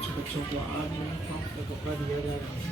कुछ बच्चों को आज यूनिफॉर्म का कपड़ा दिया जा रहा है।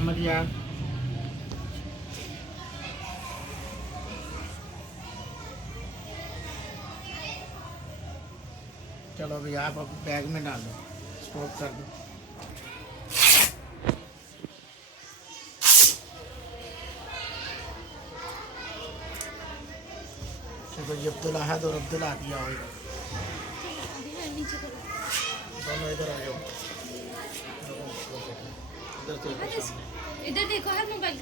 अहमद यार चलो अभी आप बैग में डालो, स्टॉप कर दो। चलो ये अब्दुल अहद और अब्दुल आदिया होगा, दोनों इधर आ जाओ, इधर देखो सामने। इधर देखो हर मोबाइल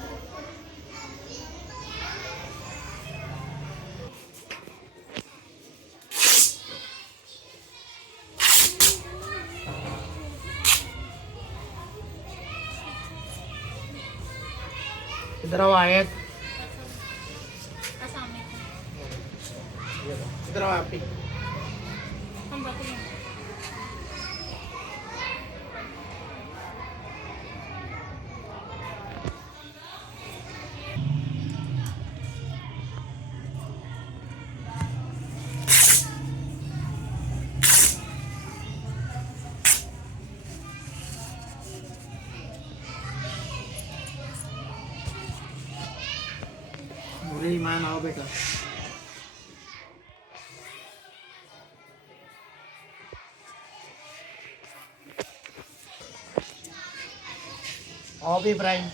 इधर आओ आयत, इधर आओ आप ही। हम बात करें। बुरे ईमान आओ बेटा। आओ भी इब्राहिम।